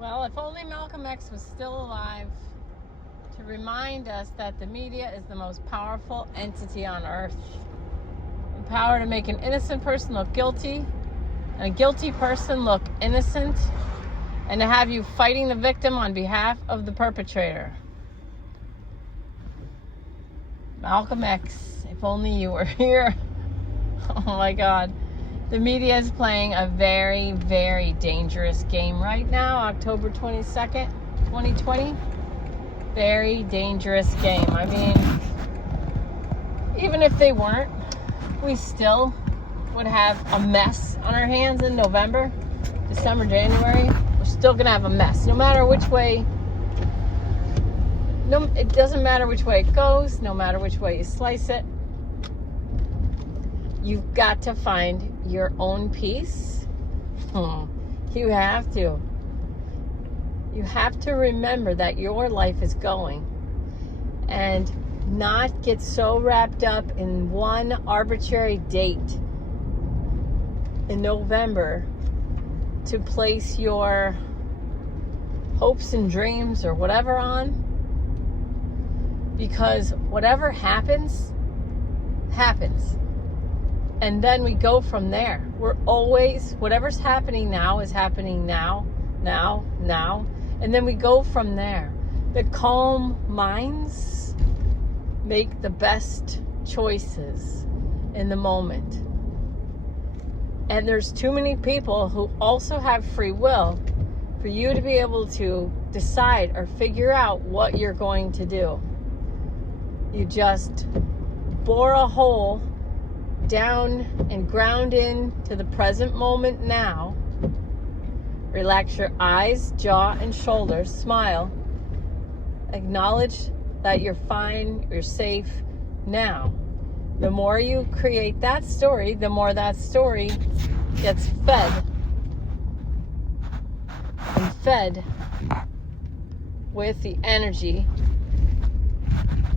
Well, if only Malcolm X was still alive to remind us that the media is the most powerful entity on earth. The power to make an innocent person look guilty and a guilty person look innocent, and to have you fighting the victim on behalf of the perpetrator. Malcolm X, if only you were here. Oh my God. The media is playing a very, very dangerous game right now, October 22nd, 2020. Very dangerous game. I mean, even if they weren't, we still would have a mess on our hands in November, December, January. We're still going to have a mess, no matter which way. No, it doesn't matter which way it goes, no matter which way you slice it. You've got to find your own peace. You have to. You have to remember that your life is going, and not get so wrapped up in one arbitrary date in November to place your hopes and dreams or whatever on, because whatever happens, happens. And then we go from there. We're always, whatever's happening now is happening now. And then we go from there. The calm minds make the best choices in the moment. And there's too many people who also have free will for you to be able to decide or figure out what you're going to do. You just bore a hole down and ground in to the present moment now. Relax your eyes, jaw, and shoulders. Smile. Acknowledge that you're fine, you're safe now. The more you create that story, the more that story gets fed. And fed with the energy.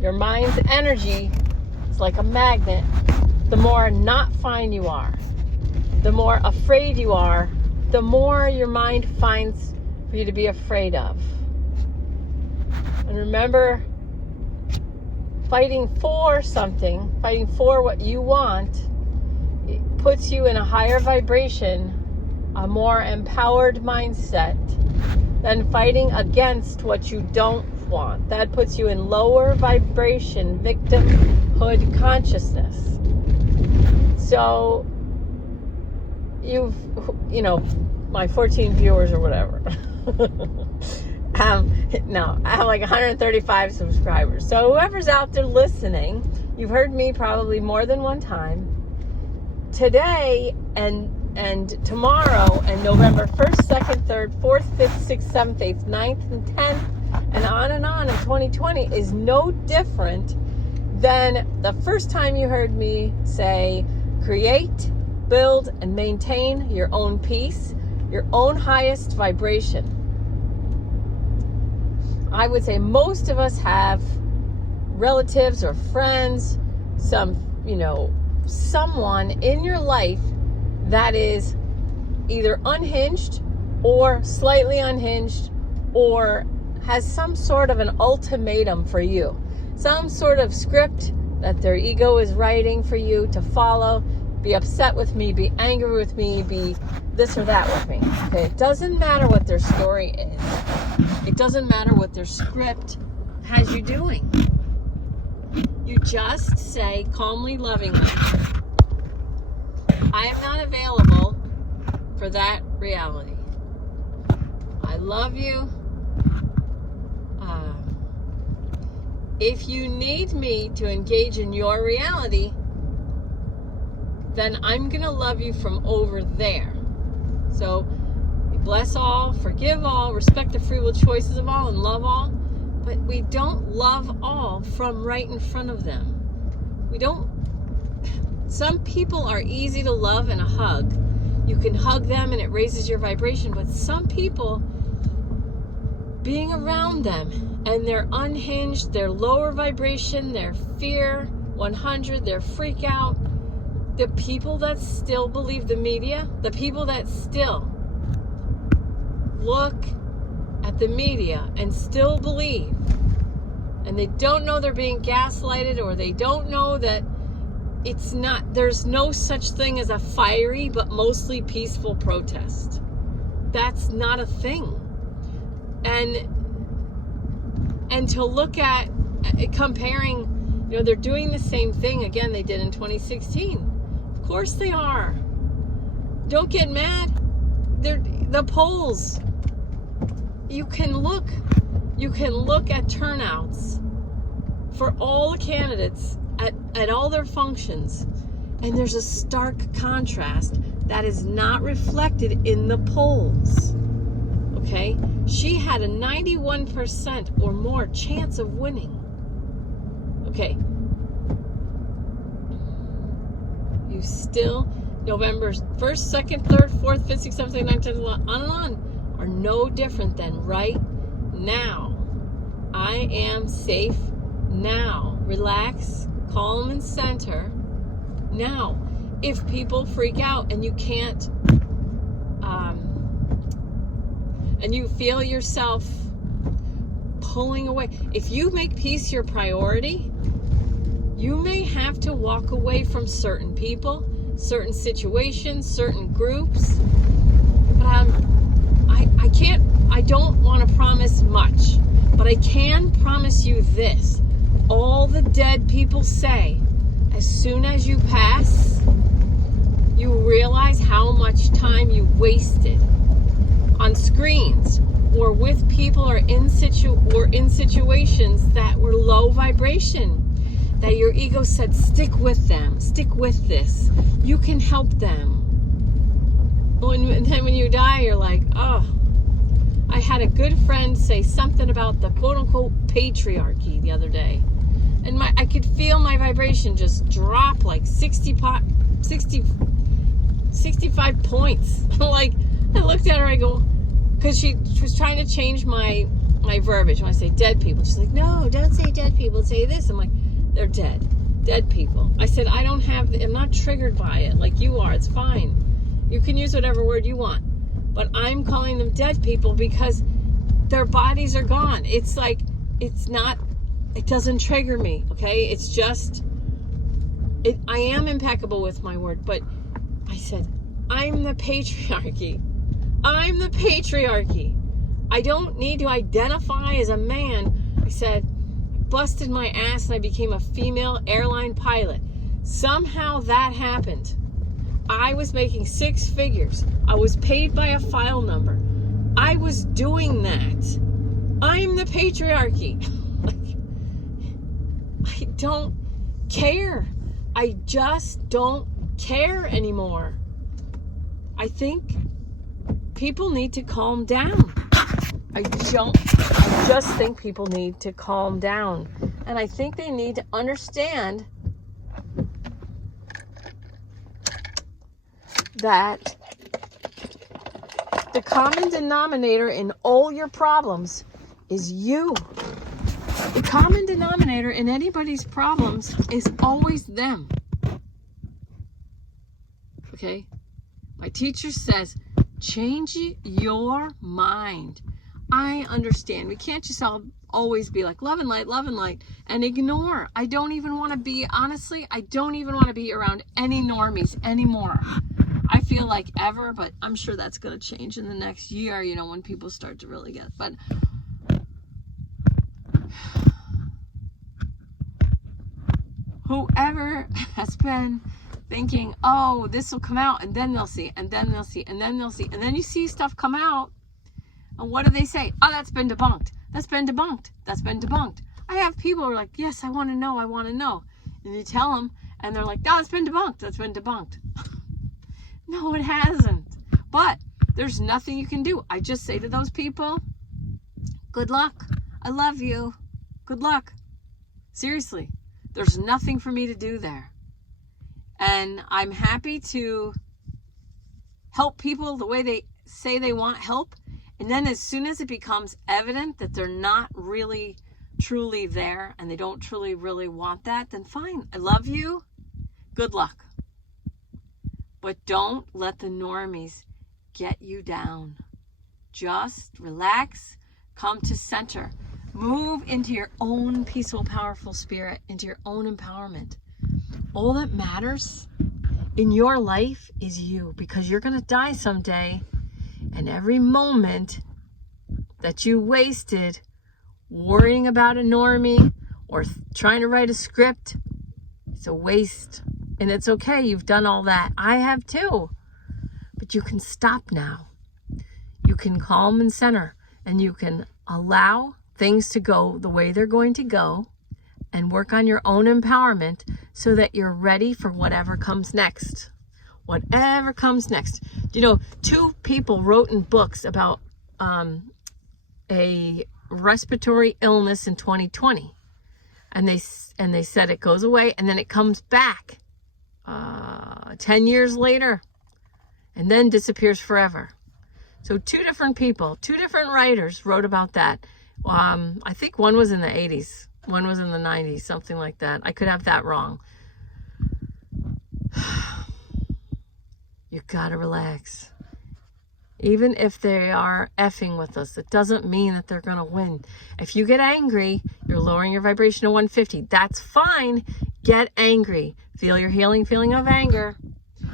Your mind's energy is like a magnet. The more not fine you are, the more afraid you are, the more your mind finds for you to be afraid of. And remember, fighting for something, fighting for what you want, it puts you in a higher vibration, a more empowered mindset than fighting against what you don't want. That puts you in lower vibration, victimhood consciousness. So, my 14 viewers or whatever. No, I have like 135 subscribers. So whoever's out there listening, you've heard me probably more than one time. Today and tomorrow and November 1st, 2nd, 3rd, 4th, 5th, 6th, 7th, 8th, 9th, and 10th, and on in 2020 is no different than the first time you heard me say, create, build, and maintain your own peace, your own highest vibration. I would say most of us have relatives or friends, someone in your life that is either unhinged or slightly unhinged, or has some sort of an ultimatum for you, some sort of script that their ego is writing for you to follow. Be upset with me, be angry with me, be this or that with me. Okay, it doesn't matter what their story is. It doesn't matter what their script has you doing. You just say calmly, lovingly, I am not available for that reality. I love you. If you need me to engage in your reality, then I'm going to love you from over there. So, bless all, forgive all, respect the free will choices of all, and love all. But we don't love all from right in front of them. Some people are easy to love and a hug. You can hug them and it raises your vibration. But some people, being around them, and they're unhinged, their lower vibration, their fear, 100, their freak out, the people that still believe the media, the people that still look at the media and still believe, and they don't know they're being gaslighted, or they don't know that there's no such thing as a fiery but mostly peaceful protest. That's not a thing. And to look at comparing, they're doing the same thing again they did in 2016. Of course they are. Don't get mad. The polls. You can look at turnouts for all the candidates at all their functions, and there's a stark contrast that is not reflected in the polls. Okay? She had a 91% or more chance of winning. Okay. You still, November 1st, 2nd, 3rd, 4th, 5th, 6th, 7th, 8th, 9th, 10th, on and on, are no different than right now. I am safe now. Relax, calm, and center now. If people freak out and you can't, and you feel yourself pulling away, if you make peace your priority, you may have to walk away from certain people, certain situations, certain groups. But I don't want to promise much, but I can promise you this. All the dead people say, as soon as you pass, you realize how much time you wasted on screens or with people or in situations that were low vibration, that your ego said, stick with them, stick with this, you can help them. And then when you die, you're like, oh. I had a good friend say something about the quote-unquote patriarchy the other day, and I could feel my vibration just drop like 65 points. Like, I looked at her, I go, because she was trying to change my verbiage when I say dead people. She's like, no, don't say dead people, say this. I'm like, they're dead people. I said, I'm not triggered by it like you are. It's fine. You can use whatever word you want. But I'm calling them dead people because their bodies are gone. It's like, it doesn't trigger me, okay? It's just, I am impeccable with my word, but I said, I'm the patriarchy. I'm the patriarchy. I don't need to identify as a man. I said, busted my ass and I became a female airline pilot. Somehow that happened. I was making 6 figures. I was paid by a file number. I was doing that. I'm the patriarchy. I don't care. I just don't care anymore. I think people need to calm down. I just think people need to calm down. And I think they need to understand that the common denominator in all your problems is you. The common denominator in anybody's problems is always them. Okay? My teacher says, change your mind. I understand. We can't just always be like love and light, and ignore. I don't even want to be around any normies anymore. I feel like ever, but I'm sure that's going to change in the next year, when people start to really get it. But whoever has been thinking, oh, this will come out, and then they'll see, and then they'll see, and then they'll see, and then you see stuff come out, and what do they say? Oh, that's been debunked. That's been debunked. That's been debunked. I have people who are like, yes, I want to know. And you tell them, and they're like, no, it's been debunked. That's been debunked. No, it hasn't. But there's nothing you can do. I just say to those people, good luck. I love you. Good luck. Seriously, there's nothing for me to do there. And I'm happy to help people the way they say they want help. And then as soon as it becomes evident that they're not really truly there and they don't truly really want that, then fine. I love you. Good luck. But don't let the normies get you down. Just relax, Come to center. Move into your own peaceful, powerful spirit, into your own empowerment. All that matters in your life is you, because you're going to die someday. And every moment that you wasted worrying about a normie or trying to write a script, it's a waste. And it's okay. You've done all that. I have too. But you can stop now. You can calm and center, and you can allow things to go the way they're going to go and work on your own empowerment so that you're ready for whatever comes next. Whatever comes next. You know, 2 people wrote in books about a respiratory illness in 2020. And they said it goes away and then it comes back 10 years later and then disappears forever. So 2 different people, 2 different writers wrote about that. I think one was in the 80s, one was in the 90s, something like that. I could have that wrong. You gotta relax. Even if they are effing with us, it doesn't mean that they're gonna win. If you get angry, you're lowering your vibration to 150. That's fine. Get angry. Feel your healing feeling of anger.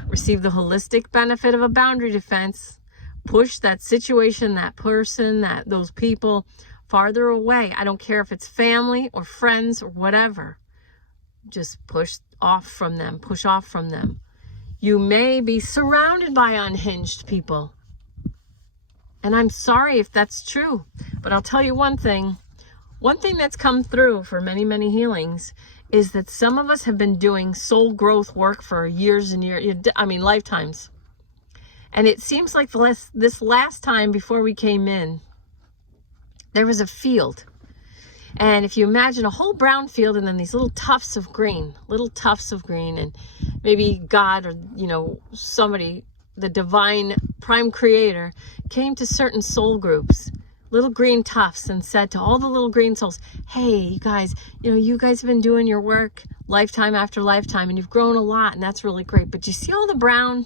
Receive the holistic benefit of a boundary defense. Push that situation, that person, those people farther away. I don't care if it's family or friends or whatever. Just push off from them. Push off from them. You may be surrounded by unhinged people. And I'm sorry if that's true. But I'll tell you one thing. One thing that's come through for many, many healings is that some of us have been doing soul growth work for years and years. Lifetimes. And it seems like this last time before we came in, there was a field. And if you imagine a whole brown field and then these little tufts of green, and maybe God or, somebody, the divine prime creator, came to certain soul groups, little green tufts, and said to all the little green souls, hey, you guys have been doing your work lifetime after lifetime and you've grown a lot and that's really great. But you see all the brown?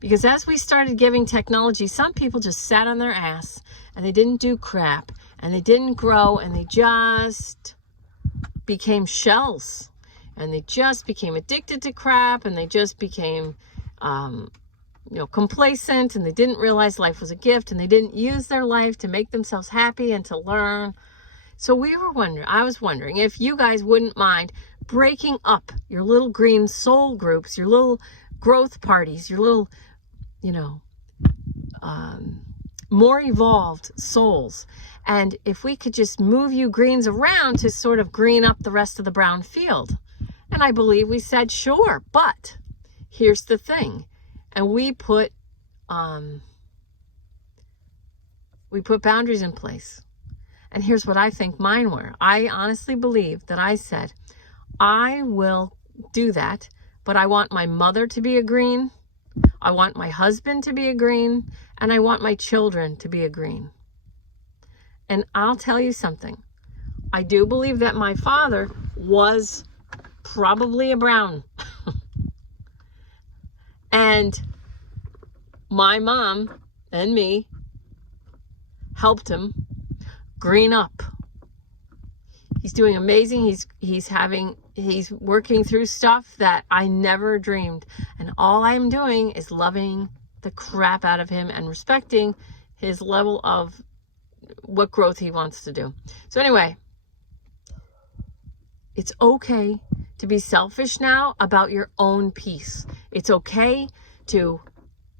Because as we started giving technology, some people just sat on their ass and they didn't do crap and they didn't grow and they just became shells and they just became addicted to crap and they just became, complacent, and they didn't realize life was a gift and they didn't use their life to make themselves happy and to learn. So I was wondering if you guys wouldn't mind breaking up your little green soul groups, your little growth parties, your little, more evolved souls. And if we could just move you greens around to sort of green up the rest of the brown field. And I believe we said, sure, but here's the thing. And we put boundaries in place. And here's what I think mine were. I honestly believe that I said, I will do that, but I want my mother to be a green, I want my husband to be a green, and I want my children to be a green. And I'll tell you something. I do believe that my father was probably a brown. And my mom and me helped him green up. He's doing amazing. He's working through stuff that I never dreamed. And all I'm doing is loving the crap out of him and respecting his level of what growth he wants to do. So anyway, it's okay to be selfish now about your own peace. It's okay to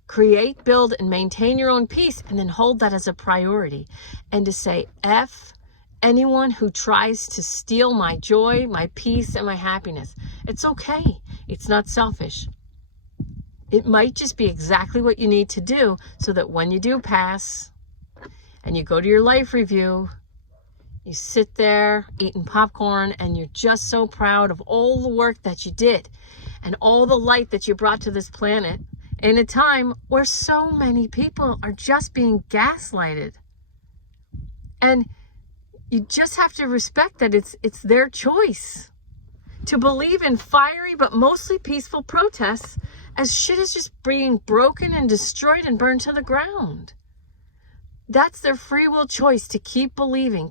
create, build, and maintain your own peace and then hold that as a priority. And to say, F anyone who tries to steal my joy, my peace, and my happiness. It's okay. It's not selfish. It might just be exactly what you need to do so that when you do pass and you go to your life review, you sit there eating popcorn and you're just so proud of all the work that you did and all the light that you brought to this planet in a time where so many people are just being gaslighted. And you just have to respect that it's their choice to believe in fiery but mostly peaceful protests as shit is just being broken and destroyed and burned to the ground. That's their free will choice to keep believing,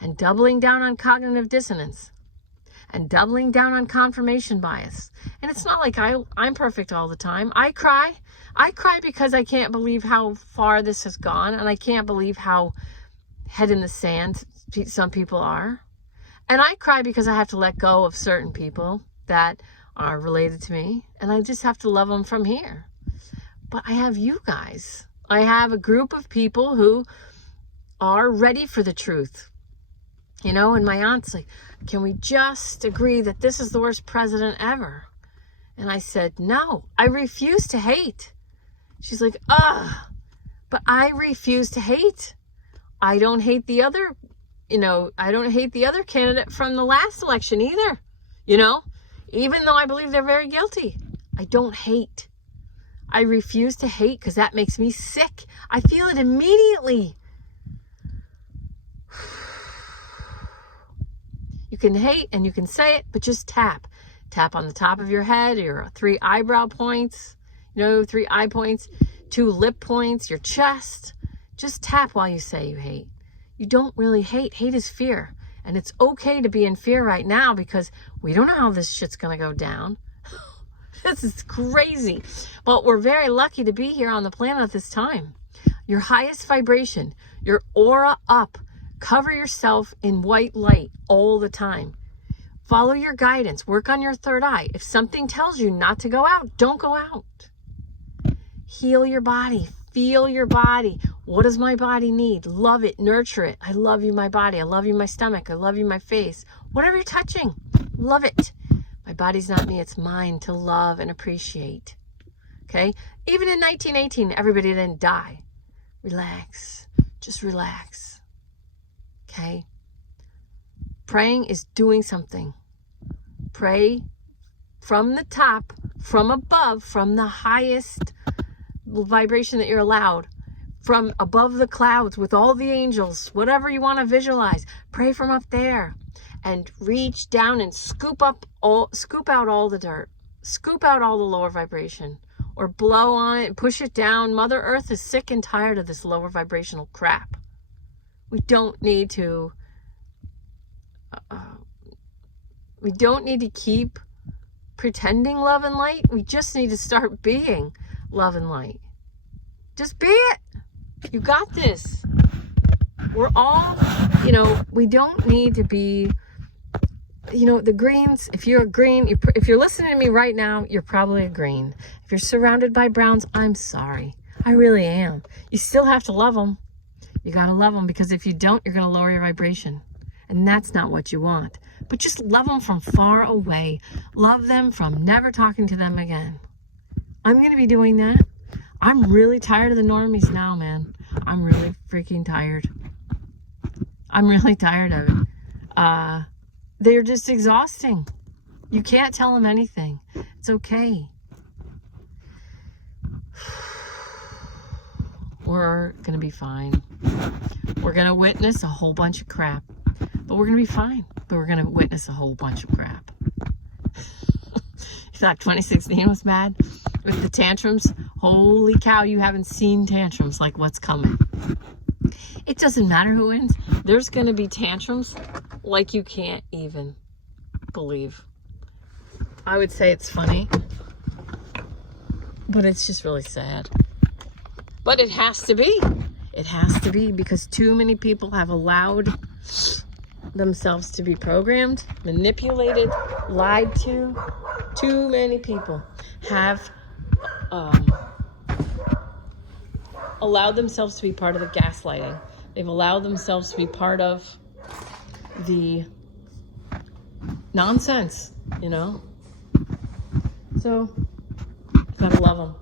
and doubling down on cognitive dissonance and doubling down on confirmation bias. And it's not like I'm perfect all the time. I cry because I can't believe how far this has gone, and I can't believe how head in the sand some people are. And I cry because I have to let go of certain people that are related to me, and I just have to love them from here. But I have you guys. I have a group of people who are ready for the truth. You know, and my aunt's like, can we just agree that this is the worst president ever? And I said, no, I refuse to hate. She's like, but I refuse to hate. I don't hate the other, I don't hate the other candidate from the last election either, even though I believe they're very guilty. I don't hate. I refuse to hate because that makes me sick. I feel it immediately. You can hate and you can say it, but just tap. Tap on the top of your head, your 3 eyebrow points, 3 eye points, 2 lip points, your chest. Just tap while you say you hate. You don't really hate. Hate is fear. And it's okay to be in fear right now because we don't know how this shit's going to go down. This is crazy. But we're very lucky to be here on the planet at this time. Your highest vibration, your aura up. Cover yourself in white light all the time. Follow your guidance. Work on your third eye. If something tells you not to go out, don't go out. Heal your body. Feel your body. What does my body need? Love it. Nurture it. I love you, my body. I love you, my stomach. I love you, my face. Whatever you're touching, love it. My body's not me. It's mine to love and appreciate. Okay? Even in 1918, everybody didn't die. Relax. Just relax. Okay? Praying is doing something. Pray from the top, from above, from the highest vibration that you're allowed, from above the clouds with all the angels, whatever you want to visualize. Pray from up there and reach down and scoop out all the dirt, scoop out all the lower vibration, or blow on it and push it down. Mother Earth is sick and tired of this lower vibrational crap. We don't need to keep pretending love and light. We just need to start being love and light. Just be it. You got this. We're all, we don't need to be, the greens. If you're a green, if you're listening to me right now, you're probably a green. If you're surrounded by browns, I'm sorry. I really am. You still have to love them. You got to love them, because if you don't, you're going to lower your vibration. And that's not what you want. But just love them from far away. Love them from never talking to them again. I'm going to be doing that. I'm really tired of the normies now, man. I'm really freaking tired. I'm really tired of it. They're just exhausting. You can't tell them anything. It's okay. We're going to be fine. We're going to witness a whole bunch of crap. But we're going to be fine. But we're going to witness a whole bunch of crap. You thought 2016 was bad? With the tantrums? Holy cow, you haven't seen tantrums like what's coming. It doesn't matter who wins. There's going to be tantrums like you can't even believe. I would say it's funny, but it's just really sad. But it has to be. It has to be, because too many people have allowed themselves to be programmed, manipulated, lied to. Too many people have allowed themselves to be part of the gaslighting. They've allowed themselves to be part of the nonsense, So, you gotta love them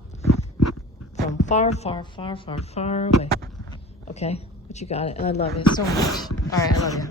from far, far, far, far, far away. Okay? But you got it, and I love you so much. All right, I love you.